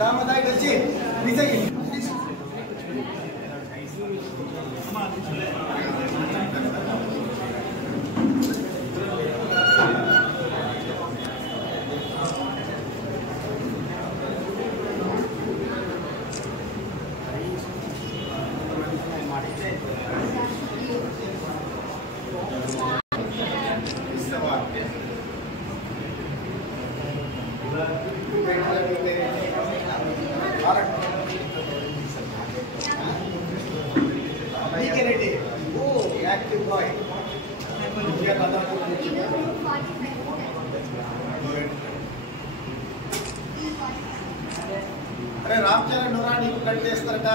दामदाई गच्ची विजय active boy. अरे Ramcharan Nora नीకు cut చేస్తారట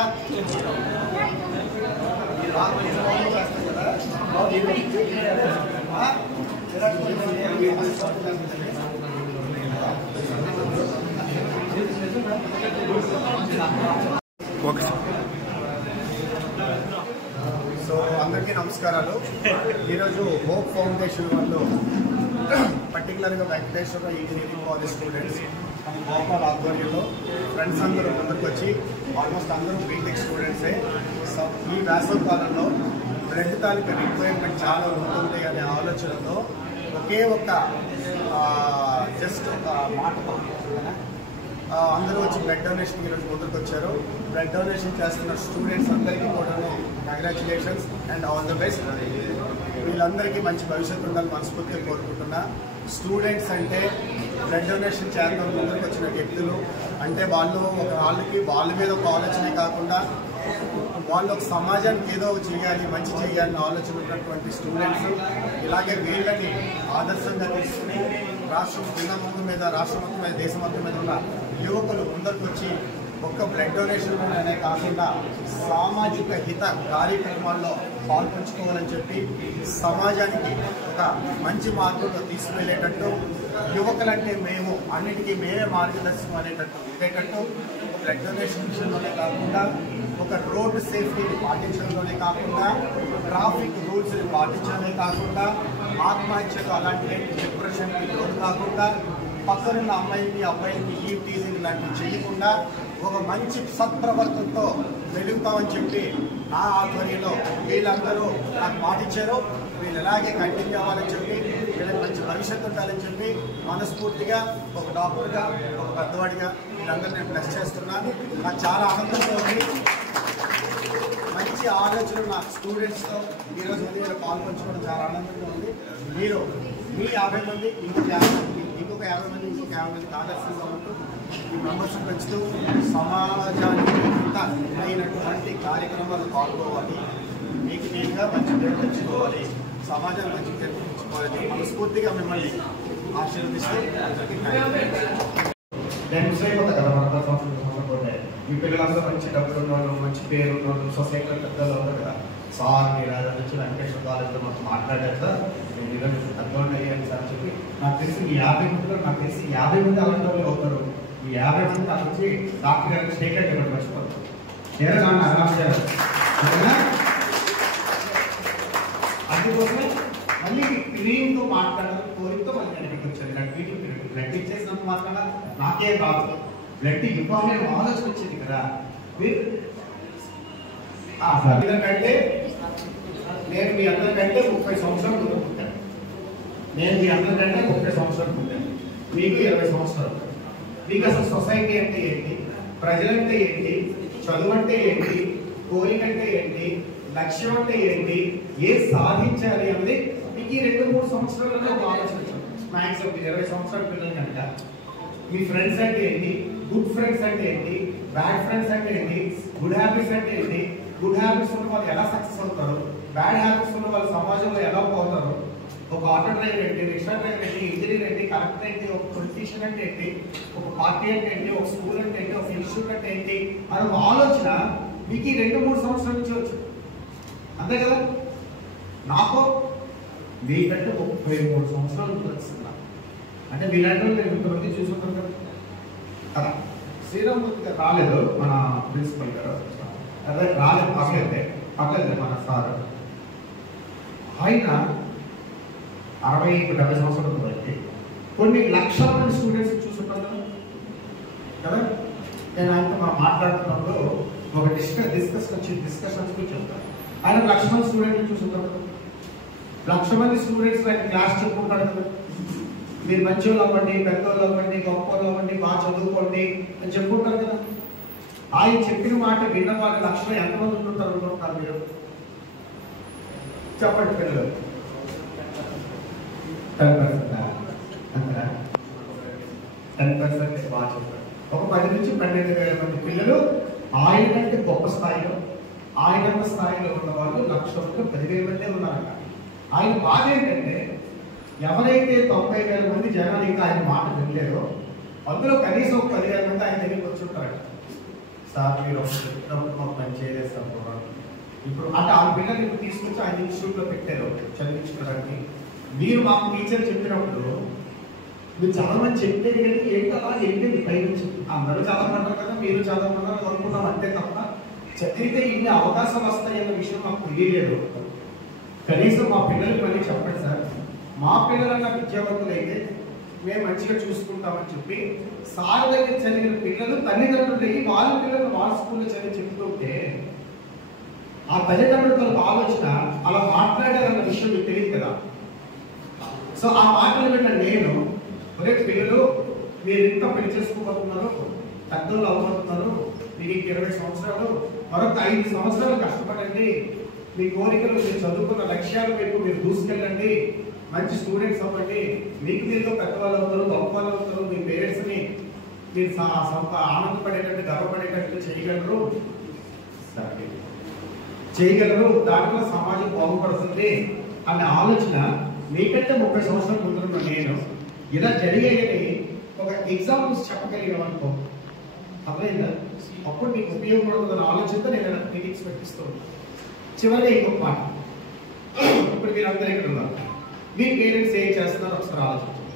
సో అందరికీ నమస్కారాలు. ఈరోజు హోప్ ఫౌండేషన్ వాళ్ళు పర్టికులర్గా Venkateswara engineering college students Gopal ఆధ్వర్యంలో ఫ్రెండ్స్ అందరూ ముందుకు వచ్చి ఆల్మోస్ట్ అందరూ బీటెక్ స్టూడెంట్సే. సో ఈ వేసవి కాలంలో బ్లడ్ తాలూకా రిక్వైర్మెంట్ చాలా ఉంటుంది అనే ఆలోచనతో ఒకే ఒక్క జస్ట్ ఒక మాటతో అందరూ వచ్చి బ్లడ్ డొనేషన్ ఈరోజు ముందుకు వచ్చారు. బ్లడ్ డొనేషన్ చేస్తున్న స్టూడెంట్స్ అందరికీ కూడా congratulations and all the best. వీళ్ళందరికీ మంచి భవిష్యత్తు ఉండాలని మనస్ఫూర్తిగా కోరుకుంటున్నా. స్టూడెంట్స్ అంటే బ్లడ్ డొనేషన్ చేద్దాం ముందుకు వచ్చిన వ్యక్తులు అంటే వాళ్ళు ఒక వాళ్ళ మీద ఒక ఆలోచనే కాకుండా వాళ్ళు ఒక సమాజానికి ఏదో చేయాలి, మంచి చేయాలని ఆలోచన ఉన్నటువంటి స్టూడెంట్స్. ఇలాగే వీళ్ళని ఆదర్శంగా తీసుకుని రాష్ట్రం మొత్తం మీద దేశం మొత్తం మీద ఉన్న యువకులు ముందరకు వచ్చి ఒక్క బ్లడ్ డొనేషన్ అనే కాకుండా సామాజిక హిత కార్యక్రమాల్లో పాల్పంచుకోవాలని చెప్పి సమాజానికి ఒక మంచి మార్గంలో తీసుకువెళ్ళేటట్టు యువకులంటే మేము అన్నిటికీ మేమే మార్గదర్శకం అనేటట్టు ఉండేటట్టు బ్లడ్ డొనేషన్ విషయంలోనే కాకుండా ఒక రోడ్డు సేఫ్టీని పాటించడంలోనే కాకుండా ట్రాఫిక్ రూల్స్ని పాటించడమే కాకుండా ఆత్మహత్యకు అలాంటి డిప్రెషన్కి లోను కాకుండా పక్కనున్న అబ్బాయిలకి ఈవ్ టీజింగ్ లాంటివి చేయకుండా ఒక మంచి సత్ప్రవర్తనతో వెలుగుతామని చెప్పి నా ఆధ్వర్యంలో వీళ్ళందరూ నాకు మాటిచ్చారు. వీళ్ళు ఎలాగే కంటిన్యూ అవ్వాలని చెప్పి వీళ్ళకి మంచి భవిష్యత్తు ఉండాలని చెప్పి మనస్ఫూర్తిగా ఒక డాక్టర్గా ఒక పెద్దవాడిగా వీళ్ళందరూ నేను బ్లెస్ చేస్తున్నాను. నాకు చాలా ఆనందంగా ఉంది. మంచి ఆలోచనలు నా స్టూడెంట్స్తో ఈరోజు ఉదయం పాల్పంచుకోవడం చాలా ఆనందంగా ఉంది. మీరు మీ 50 మంది ఇంకొక 50 మందికి ఆదర్శంగా ఉంటూ ఈ మెంబర్షిప్ పెంచుతూ సమాజానికి ఇంత అయినటువంటి కార్యక్రమాలు పాల్గొవాలి. మీకు మీరుగా మంచి పేరు తెచ్చుకోవాలి, సమాజాన్ని మంచి పేరు తెచ్చుకోవాలని మనస్ఫూర్తిగా మిమ్మల్ని ఆశీర్వదిస్తూ మీ పిల్లలందరూ మంచి డబ్బులు ఉన్నవాళ్ళు, మంచి పేరు ఉన్నవాళ్ళు, సొసైటీలో పెద్దలు ఉన్నారు కదా. సార్ మీరు అది వచ్చి వెంకటేశ్వర కాలేజ్లో మాకు మాట్లాడారు సార్, నేను ఈరోజు తగ్గకుండా అయ్యాను సార్ చెప్పి నాకు తెలిసి ఈ 50 మందిలో 50 మంది అలాంటి వాళ్ళు అవుతారు. ఈ 50 మంది నాకు వచ్చి డాక్టర్ గారికి స్టేట్మెంట్ ఇవ్వండి మర్చిపోతారు. అందుకోసమే మళ్ళీ క్లీన్తో మాట్లాడాలి కోరికతో మళ్ళీ నేను వచ్చాను. బ్లడ్ ఇచ్చేసినప్పుడు మాట్లాడాలి నాకేం రాదు, బ్లడ్ ఇవ్వాలి ఆలోచన వచ్చింది కదా. ఎందుకంటే నేను మీ అందరికంటే 30 సంవత్సరాలు ముందు పుట్టాను. నేను మీ అందరికంటే 30 సంవత్సరాలు పుట్టాను. మీకు 20 సంవత్సరాలు. మీకు అసలు సొసైటీ అంటే ఏంటి, ప్రజలంటే ఏంటి, చదువు అంటే ఏంటి, కోరిక అంటే ఏంటి, లక్ష్యం అంటే ఏంటి, ఏ సాధించాలి అన్నది మీకు ఈ 2-3 సంవత్సరాలలో ఒక ఆలోచన వచ్చింది. మ్యాక్సిమం 20 సంవత్సరాల పిల్లలు కనుక మీ ఫ్రెండ్స్ అంటే ఏంటి, గుడ్ ఫ్రెండ్స్ అంటే ఏంటి, బ్యాడ్ ఫ్రెండ్స్ అంటే ఏంటి, గుడ్ హ్యాబిట్స్ అంటే ఏంటి, గుడ్ హ్యాబిట్స్ ఉన్న వాళ్ళు ఎలా సక్సెస్ అవుతారు, బ్యాడ్ హ్యాబిట్స్ ఉన్న వాళ్ళు సమాజంలో ఎలా పోతారు, ఒక ఆటో డ్రైవర్ ఏంటి, రిక్షా డ్రైవర్ ఏంటి, ఇంజనీర్ ఏంటి, కలెక్టర్ ఏంటి, ఒక పొలిటీషియన్ అంటే ఏంటి, ఒక పార్టీ అంటే ఏంటి, ఒక స్కూల్ అంటే ఏంటి, ఒక ఇన్స్టిట్యూట్ అంటే ఏంటి అని ఒక ఆలోచన మీకు ఈ 2-3 సంవత్సరాల నుంచి వచ్చు. అంతే కదా. నాకు మీకంటే 33 సంవత్సరాలు వస్తున్నా అంటే మీరంటే నేను ఇంతమంది చూసుకుంటాను కదా. శ్రీరామూర్తి గారు రాలేదు, మన ప్రిన్సిపల్ గారు అదే రాలేదు, పక్కలేదు మన సార్. ఆయన 60-70 సంవత్సరాల వరకు కొన్ని లక్షల మంది స్టూడెంట్స్ చూసుంటారు కదా. నేను ఆయనతో మనం మాట్లాడుతున్నప్పుడు ఒక డిస్కషన్స్ చెప్తాను. ఆయన 1,00,000 మంది స్టూడెంట్లు చూసుంటారు కదా. 1,00,000 మంది స్టూడెంట్స్ ఆయన క్లాస్ చెప్పుకుంటాడు కదా. మీరు మంచోళ్ళు అవ్వండి, పెద్దోళ్ళు అవ్వండి, గొప్పలు అవ్వండి, బాగా చదువుకోండి అని చెప్పుకుంటారు కదా. ఆయన చెప్పిన మాట విన్న వాళ్ళు 1,00,000 ఎంతమంది ఉంటుంటారు అనుకుంటున్నారు మీరు? చెప్పండి పిల్లలు. 10% అంతరా? 10% బాగా చెప్పారు. ఒక 10 నుంచి 12,000 మంది పిల్లలు ఆయన కంటే గొప్ప స్థాయిలో, ఆయన స్థాయిలో ఉన్న వాళ్ళు 1,00,000 10,000 మందే ఉన్నారట. ఆయన బాధ ఏంటంటే ఎవరైతే 90,000 మంది జనాలు ఇంకా ఆయన మాట వినలేదో అందులో కనీసం 10,000 మంది ఆయన దగ్గరికి వచ్చుంటారట. సార్ మీరు చెప్పినప్పుడు మాకు పని చేయలేస్తాం ఇప్పుడు అంటే ఆ పిల్లలు ఇప్పుడు తీసుకొచ్చి ఆయన ఇన్స్టిట్యూట్లో పెట్టారు చదివించుకోవడానికి. మీరు మాకు టీచర్ చెప్పినప్పుడు మీరు చదవమని చెప్పేది కానీ ఏంటలా ఏంటి పైనుంచి అందరూ చదవమంటారు కదా, మీరు చదవమన్నారు అనుకున్నాం అంతే తప్ప చదివితే ఇన్ని అవకాశం వస్తాయన్న విషయం మాకు తెలియలేదు. కనీసం మా పిల్లలకి మళ్ళీ చెప్పండి సార్, మా పిల్లలన్నా విద్యావంతులు అయితే మేము మంచిగా చూసుకుంటామని చెప్పి సార్ దగ్గర చదివిన పిల్లలు తల్లిదండ్రులు వాళ్ళ పిల్లలు వాళ్ళ స్కూల్లో చదివి చెప్తుంటే ఆ తల్లిదండ్రుల ఆలోచన అలా మాట్లాడారన్న విషయం మీకు తెలియదు కదా. సో ఆ మాటలు విన్న నేను ఒరే పిల్లలు మీరు ఇంకా పెళ్లి చేసుకోబోతున్నారు, పెద్దోళ్ళు అవ్వబోతున్నారు, మీకు 20 సంవత్సరాలు మరొక 5 సంవత్సరాలు కష్టపడండి, మీ కోరికలు మీరు చదువుకున్న లక్ష్యాల వైపు మీరు దూసుకెళ్ళండి, మంచి స్టూడెంట్స్ అవ్వండి, మీకు మీరు పెద్దవాళ్ళు అవుతారు, గొప్ప వాళ్ళు అవుతారు, మీ పేరెంట్స్ని మీరు ఆనందపడేటట్టు గర్వపడేటట్టు చేయగలరు, దాంట్లో సమాజం బాగుపడుతుంది అనే ఆలోచన మీకంటే 30 సంవత్సరాల ముందున్న నేను ఇలా జరిగేది ఒక ఎగ్జాంపుల్స్ చెప్పగలిగాం అనుకో, అర్థమైందా? అప్పుడు మీకు ఉపయోగపడుతుందన్న ఆలోచనతో నేను మీటింగ్స్ పెట్టిస్తూ ఉంటాను. చివరిగా ఇంకొక మాట, ఇప్పుడు మీరు అందరూ ఇక్కడ ఉన్నారు, మీ పేరెంట్స్ ఏం చేస్తున్నారో ఒకసారి ఆలోచించండి,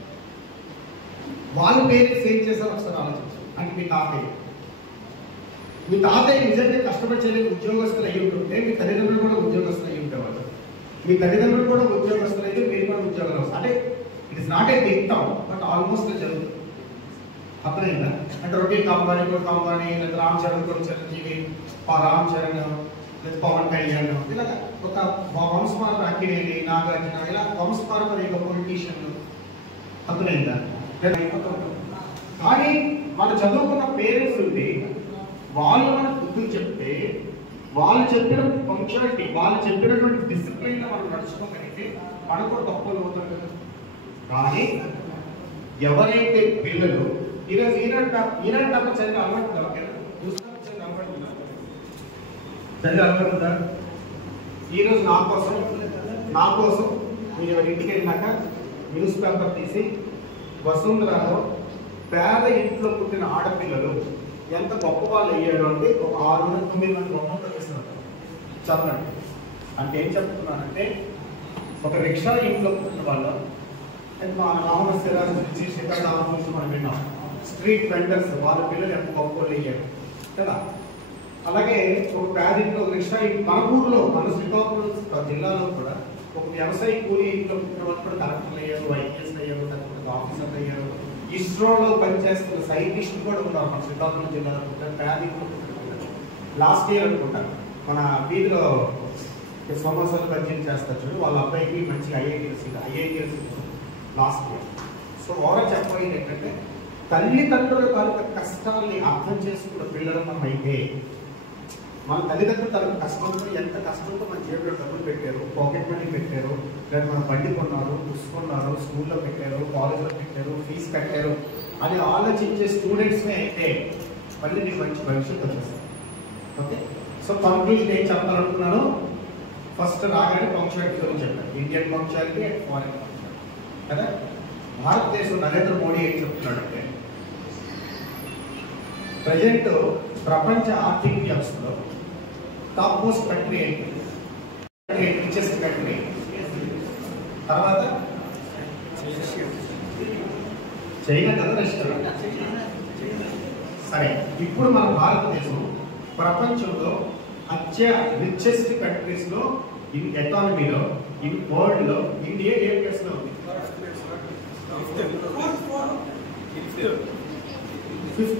వాళ్ళ పేరెంట్స్ ఏం చేస్తారో ఒకసారి ఆలోచించండి. అంటే మీ తాతయ్య నిజంగా కష్టపడి చేయలేని ఉద్యోగస్తులు అయ్యి ఉంటుంటే మీ తల్లిదండ్రులు కూడా ఉద్యోగస్తులు అయ్యి ఉండేవాళ్ళు. మీ తల్లిదండ్రులు కూడా ఉద్యోగస్తులు అయితే మీరు కూడా ఉద్యోగాలు వస్తారు. అంటే it is not a dictum but almost జరుగుతుంది. అర్థమైందా? అంటే రొటీన్ కంపెనీ కూడా కంపెనీ, లేదా రామ్ చరణ్ కూడా చిరంజీవి, రామ్ చరణ్ లేదా పవన్ కళ్యాణ్, ఇలా ఒక వంశపారక అక్కినేని, నాగార్జున, ఇలా వంశపారక పొలిటీషియన్లు. అర్థమైందా? కానీ మన చదువుకున్న పేరెంట్స్ ఉంటే వాళ్ళు మనకు బుద్ధులు చెప్తే, వాళ్ళు చెప్పిన పంక్చువాలిటీ, వాళ్ళు చెప్పినటువంటి డిసిప్లైన్ మనం నడుచుకోగలిగితే మనకు కూడా తప్పులు అవుతాం కదా. కానీ ఎవరైతే పిల్లలు ఈరోజు ఈనాడు చదివి అలవాటుందా? చదివి అలవాటుందా? ఈరోజు నా కోసం మీరు ఇంటికి వెళ్ళినాక న్యూస్ పేపర్ తీసి వసుంధరలో పేద ఇంట్లో పుట్టిన ఆడపిల్లలు ఎంత గొప్ప వాళ్ళు అయ్యారు అంటే ఒక 6-9 మంది బొమ్మలు వేస్తున్నారు. చదవండి. అంటే ఏం చెప్తున్నానంటే ఒక రిక్షా ఇంట్లో పుట్టిన వాళ్ళు, మా రామణ సిరాజ్ నుంచి శ్రీకాకుళం నుంచి మనం విన్నాం, స్ట్రీట్ వెండర్స్ వాళ్ళ పిల్లలు ఎంత గొప్ప వాళ్ళు అయ్యారు కదా. అలాగే ఒక పేదింట్లో రిక్షా మన ఊర్లో, మన శ్రీకాకుళం జిల్లాలో కూడా ఒక వ్యవసాయ కూలీ ఇంట్లో పుట్టిన వాళ్ళు కూడా కలెక్టర్లు అయ్యారు, ఐఏఎస్ అయ్యారు, లేకపోతే ఆఫీసర్లు అయ్యారు, ఇస్రోలో పనిచేస్తున్న సైంటిస్టులు కూడా ఉన్నారు మన శ్రీకాకుళం జిల్లాలో. పేదింట్లో లాస్ట్ ఇయర్ అనుకుంటారు మన వీధిలో సమోసాలు బజ్జీలు చేస్తారు చూడు, వాళ్ళ అబ్బాయికి మంచి ఐఐటీఎస్ లాస్ట్ ఇయర్. సో ఓవరాల్ చెప్పబోయేది ఏంటంటే తల్లిదండ్రుల తాలూకా కష్టాలని అర్థం చేసుకున్న పిల్లలు మనం అయితే, మన తల్లిదండ్రులు తనకు కష్టంతో ఎంత కష్టంతో మన జేబులో డబ్బులు పెట్టారు, పాకెట్ మనీ పెట్టారు, లేదా మన బండి కొన్నారు, పుస్తకొన్నారు, స్కూల్లో పెట్టారు, కాలేజ్లో పెట్టారు, ఫీజు కట్టారు అని ఆలోచించే స్టూడెంట్స్నే అయితే మళ్ళీ మీకు మంచి భవిష్యత్తు వచ్చేస్తారు. ఓకే, సో కంక్లూజన్ ఏం చెప్పాలనుకున్నాను, ఫస్ట్ రాగానే పంక్చువాలిటీ గురించి చెప్పాను, Indian punctuality and foreign punctuality కదా. భారతదేశం నరేంద్ర మోడీ ఏం చెప్తున్నాడంటే ప్రజెంట్ ప్రపంచ ఆర్థిక వ్యవస్థలో టాప్ మోస్ట్ కంట్రీ ఏంటి, రిచెస్ట్ కంట్రీ, తర్వాత చైనా కదా, రష్యా. సరే, ఇప్పుడు మన భారతదేశం ప్రపంచంలో రిచెస్ట్ కంట్రీస్ లో ఇన్ ఎకానమీలో ఇన్ వరల్డ్ లో ఇండియా ఏ ప్లేస్ లో ఉంది? 5th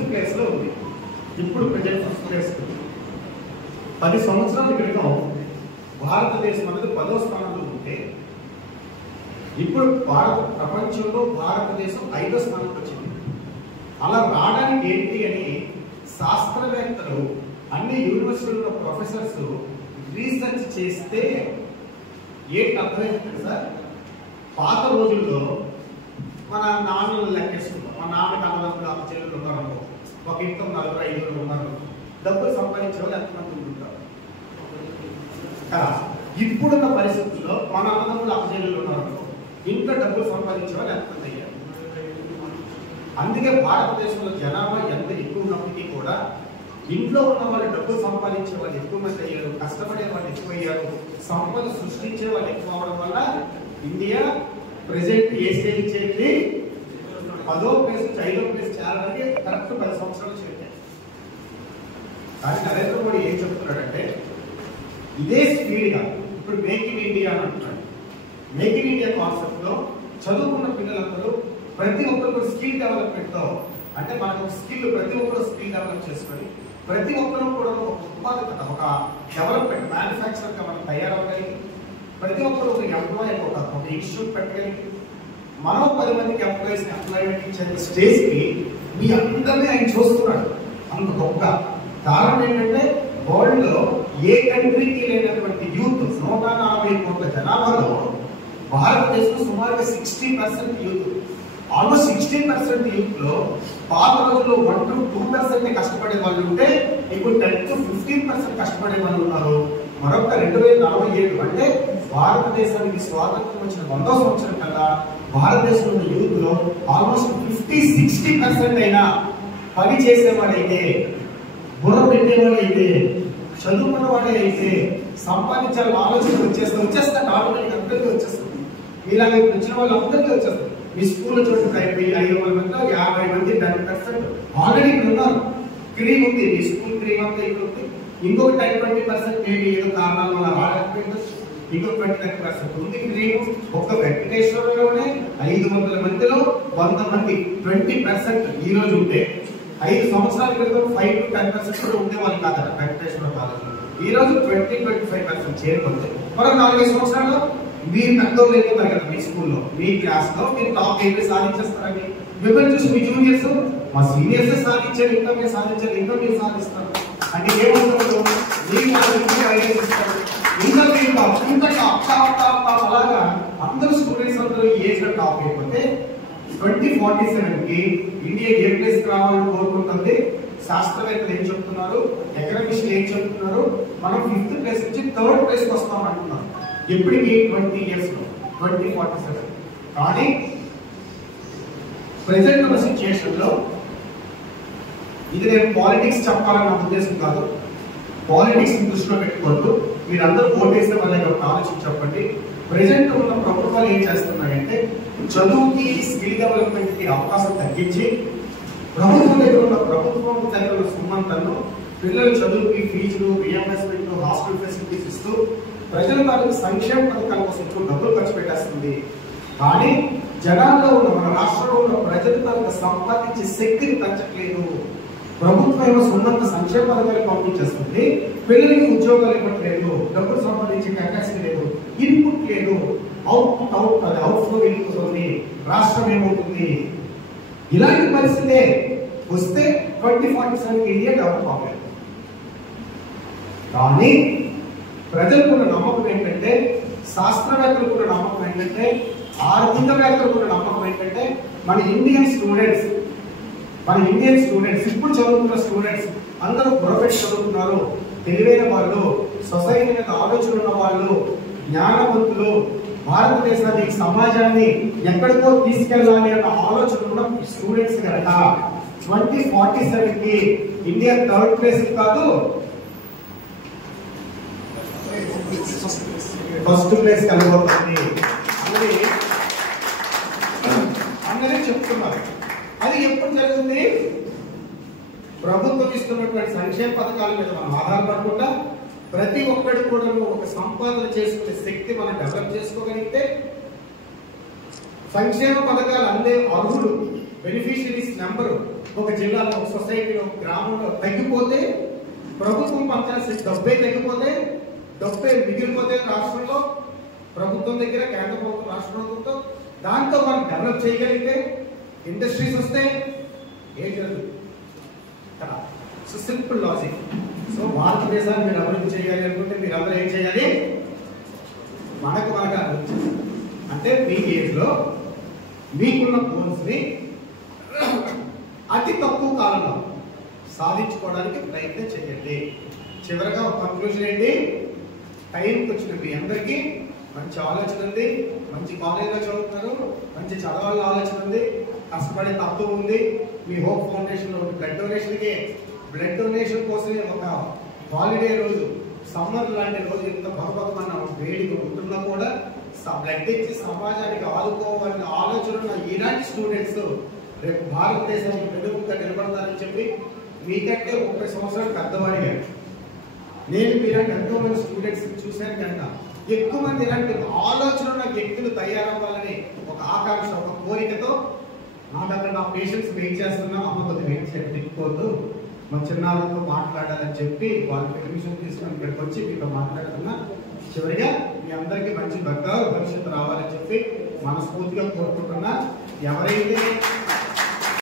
ప్లేస్ లో ఉంది. ఇప్పుడు ప్రజెంట్ 5th ప్లేస్. 10 సంవత్సరాల క్రితం భారతదేశం అనేది 10వ స్థానంలో ఉంటే ఇప్పుడు ప్రపంచంలో భారతదేశం 5వ స్థానంలో వచ్చింది. అలా రావడానికి ఏంటి అని శాస్త్రవేత్తలు అన్ని యూనివర్సిటీల్లో ప్రొఫెసర్స్ రీసెర్చ్ చేస్తే ఏంటి అర్థమైంది సార్? పాత రోజుల్లో మన నాన్నలు లెక్కేసుకుంటాం. మా నాన్నకి అన్నదమ్ములు చెల్లెలు ఉన్నారు, ఒక ఇంట్లో 4-5 ఉన్నారు. డబ్బులు సంపాదించే వాళ్ళు ఎంతమంది ఉంటారు కదా? ఇప్పుడున్న పరిస్థితుల్లో మన అన్నదమ్ములు చెల్లెలు ఉన్నారు, ఇంట్లో డబ్బులు సంపాదించే వాళ్ళు ఎంతమంది అయ్యారు? అందుకే భారతదేశంలో జనాభా ఎంత ఎక్కువ ఉన్నప్పటికీ కూడా ఇంట్లో ఉన్న వాళ్ళు డబ్బులు సంపాదించే వాళ్ళు ఎక్కువ మంది అయ్యారు, కష్టపడే వాళ్ళు ఎక్కువ అయ్యారు, సంపద సృష్టించే వాళ్ళు ఎక్కువ అవడం వల్ల ఇండియా ప్రెసెంట్ ఏ స్టేజ్ చేయండి 10వ ప్లేస్ నుంచి 5వ ప్లేస్ చేరడానికి కరెక్ట్ 10 సంవత్సరాలు చేయాలి. కానీ నరేంద్ర మోడీ ఏం చెప్తున్నాడంటే ఇదే స్పీడ్గా ఇప్పుడు మేక్ ఇన్ ఇండియా అని అంటున్నాడు. మేక్ ఇన్ ఇండియా కాన్సెప్ట్ లో చదువుకున్న పిల్లలందరూ ప్రతి ఒక్కరు స్కిల్ డెవలప్మెంట్ తో, అంటే మనకు స్కిల్ ప్రతి ఒక్కరు స్కిల్ డెవలప్ చేసుకొని ప్రతి ఒక్కరు కూడా ఒక ఉత్పాదకత, ఒక డెవలప్మెంట్ మ్యానుఫ్యాక్చర్ గా మనం తయారవ్వగలిగి ప్రతి ఒక్కరు ఒక ఎంప్లాయ్ ఒక ఇన్స్టిట్యూట్ పెట్టగలిగి మనం 10 మందికి ఎంప్లాయ్మెంట్ ఇచ్చే స్టేజ్ కి మీ అందరినీ ఆయన చూస్తున్నాడు. అంత గొప్ప కారణం ఏంటంటే వరల్డ్ లో ఏ కంట్రీకి లేనటువంటి యూత్ 140 కోట్ల జనాభాలో భారతదేశం సుమారుగా 60% యూత్. ఆల్మోస్ట్ 60% యూత్ లో పాత రోజుల్లో 1-2% కష్టపడే వాళ్ళు ఉంటే ఇప్పుడు 10-15% కష్టపడే వాళ్ళు ఉన్నారు. మరొక 2047 అంటే భారతదేశానికి స్వాతంత్రం వచ్చిన 100వ సంవత్సరం కల్లా భారతదేశంలో యూత్ లో ఆల్మోస్ట్ 50-60% అయినా పని చేసేవాడైతే, బుర్ర పెట్టేవాడైతే, చదువుకున్న వాడే అయితే సంపాదించాలని ఆలోచన వచ్చేస్తే ఆటోమేటిక్ అందరికీ వచ్చేస్తుంది. ఇలాగ వచ్చిన వాళ్ళు అందరికీ వచ్చేస్తుంది. మీ స్కూల్లో చూడండి 500 మందిలో 50 మంది 10% ఆల్రెడీ ఇక్కడ ఉన్నారు. క్రీమ్ ఉంది, మీ స్కూల్ క్రీమ్ అంతా ఇక్కడ ఉంది. ఇంకొక 10-20% మేబీ ఏదో కారణాల వల్ల రాలేకపోయింది. ఇంకొక 20% ఉంది క్రీమ్. ఒక్క వెంకటేశ్వరంలోనే 500 మందిలో 100 మంది 20% ఈ రోజు ఉంటే 5 సంవత్సరాల క్రితం 5-10% కూడా ఉండేవాళ్ళు కాదు వెంకటేశ్వర కాలేజీలో. ఈ రోజు 20-25% చేరుకుంది. మరో 4-5 సంవత్సరాల్లో మీరు పెద్దోళ్ళు అయిపోతారు కదా, మీ స్కూల్లో మీ క్లాస్ లో మీరు టాప్ 8 సాధించేస్తారని మిమ్మల్ని చూసి మీ జూనియర్స్ మా సీనియర్స్ సాధించారు, ఇంకా మీరు సాధించారు, ఇంకా మీరు సాధిస్తారు అంటే ఏమవుతారు? అలాగా అందరూ స్టూడెంట్స్ అందరూ ఏజ్ లో టాప్ అయిపోతే 2047 కి ఇండియా ఏ ప్లేస్ రావాలని కోరుకుంటుంది. శాస్త్రవేత్తలు ఏం చెప్తున్నారు, ఎకనామిస్టులు ఏం చెప్తున్నారు, మనం 5th ప్లేస్ నుంచి 3rd ప్లేస్ వస్తాం అంటున్నారు. ఎప్పటికి 20 years లో 2047. కానీ ప్రెసెంట్ ఉన్న సిచ్యుయేషన్ లో ఇది నేను పాలిటిక్స్ చెప్పాలన్న ఉద్దేశం కాదు, పాలిటిక్స్ దృష్టిలో పెట్టుకోవద్దు. మీరందరూ ఓట్ వేస్తే వాళ్ళ ఆలోచించి చెప్పండి. ప్రెసెంట్ ఉన్న ప్రభుత్వాలు ఏం చేస్తున్నాయంటే చదువుకి స్కిల్ డెవలప్మెంట్ కి అవకాశం తగ్గించి ప్రభుత్వం దగ్గర ఉన్న సుమంతను పిల్లల చదువుకి ఫీజులు, రియంబర్స్మెంట్, హాస్టల్ ఫెసిలిటీస్ ఇస్తూ ప్రజల తాలూకు సంక్షేమ పథకాల కోసం ఎక్కువ డబ్బులు ఖర్చు పెట్టేస్తుంది. కానీ జనాల్లో ఉన్న మన రాష్ట్రంలో ఉన్న ప్రజల తాలూకు సంపాదించే శక్తిని పెంచట్లేదు. ప్రభుత్వం ఏమో సున్నంత సంక్షేమ పథకాలు పంపించేస్తుంది, పిల్లలకి ఉద్యోగాలు ఇవ్వట్లేదు, డబ్బులు సంపాదించే కెపాసిటీ లేదు, ఇన్పుట్ లేదు, అవుట్ ఫ్లో వెళ్ళిపోతుంది, రాష్ట్రం ఏమవుతుంది? ఇలాంటి పరిస్థితే వస్తే 2047 ఇండియా డెవలప్ అవ్వలేదు. కానీ ప్రజలకున్న నమ్మకం ఏంటంటే, శాస్త్రవేత్తలకున్న నమ్మకం ఏంటంటే, ఆర్థికవేత్తలకున్న నమ్మకం ఏంటంటే మన ఇండియన్ స్టూడెంట్స్ ఇప్పుడు చదువుతున్న స్టూడెంట్స్ అందరూ ప్రొఫెట్ చదువుతున్నారు, తెలివైన వాళ్ళు, సొసైటీ మీద ఆలోచన ఉన్న వాళ్ళు, జ్ఞానవంతులు, భారతదేశాన్ని సమాజాన్ని ఎక్కడికో తీసుకెళ్లాలి అన్న ఆలోచన ఉన్న స్టూడెంట్స్ కనుక 2047 కి ఇండియా 3rd ప్లేస్ కాదు 1st ప్లేస్ కలగబోతుంది అందరూ చెప్తున్నారు. అది ఎప్పుడు జరుగుతుంది? ప్రభుత్వం ఇస్తున్నటువంటి సంక్షేమ పథకాల మీద మనం ఆధారపడకుండా ప్రతి ఒక్కడు కూడా ఒక సంపాదన చేసుకునే శక్తి మనం డెవలప్ చేసుకోగలిగితే సంక్షేమ పథకాలు అందే అర్హులు బెనిఫిషరీస్ నెంబరు ఒక జిల్లాలో, ఒక సొసైటీలో, ఒక గ్రామంలో తగ్గిపోతే, ప్రభుత్వం పంచాల్సిన డబ్బే తగ్గిపోతే, డబ్బే మిగిలిపోతే రాష్ట్రంలో ప్రభుత్వం దగ్గర, కేంద్ర ప్రభుత్వం రాష్ట్ర ప్రభుత్వంతో, దాంతో మనం డెవలప్ చేయగలిగితే, ఇండస్ట్రీస్ వస్తే ఏం జరుగుతుంది కదా. So simple logic. సో భారతదేశాన్ని మీరు అభివృద్ధి చేయాలి అనుకుంటే మీరు అందరూ ఏం చేయాలి? మనకు అభివృద్ధి అంటే మీ ఏజ్లో మీకున్న గోల్స్ని అతి తక్కువ కాలంలో సాధించుకోవడానికి ప్రయత్నం చేయండి. చివరగా ఒక కంక్లూజన్ ఏంటి? టైంకి వచ్చిన మీ అందరికీ మంచి ఆలోచన ఉంది, మంచి కాలేజీలో చదువుతున్నారు, మంచి చదవాలని ఆలోచన ఉంది, కష్టపడే తత్వం ఉంది. మీ హోప్ ఫౌండేషన్లో బ్లడ్ డొనేషన్ కోసమే ఒక హాలిడే రోజు, సమ్మర్ లాంటి రోజు ఎంత భగవతమైన వేడిగా ఉంటున్నా కూడా బ్లడ్ ఇచ్చి సమాజానికి ఆదుకోవాలనే ఆలోచన ఉన్న ఇలాంటి స్టూడెంట్స్ రేపు భారతదేశానికి వెలుగుగా నిలబడతారని చెప్పి మీకంటే 30 సంవత్సరాలు పెద్దవాడిగా నేను మీలాంటి ఎంతో మంది స్టూడెంట్స్ చూశాను కనుక ఎక్కువ మంది ఇలాంటి ఆలోచన ఉన్న వ్యక్తులు తయారవ్వాలని ఒక ఆకాంక్ష, ఒక కోరికతో నాకు అక్కడ నా పేషెంట్స్ వెయిట్ చేస్తున్నా, అమ్మ కొద్దిగా వెయిట్ చేయడం తిప్పుకోవద్దు, మా చిన్నారులతో మాట్లాడాలని చెప్పి వాళ్ళ పర్మిషన్ తీసుకొని ఇక్కడికి వచ్చి మీతో మాట్లాడుతున్నా. చివరిగా మీ అందరికీ మంచి భవిష్యత్తు రావాలని చెప్పి మనస్ఫూర్తిగా కోరుకుంటున్నా. ఎవరైతే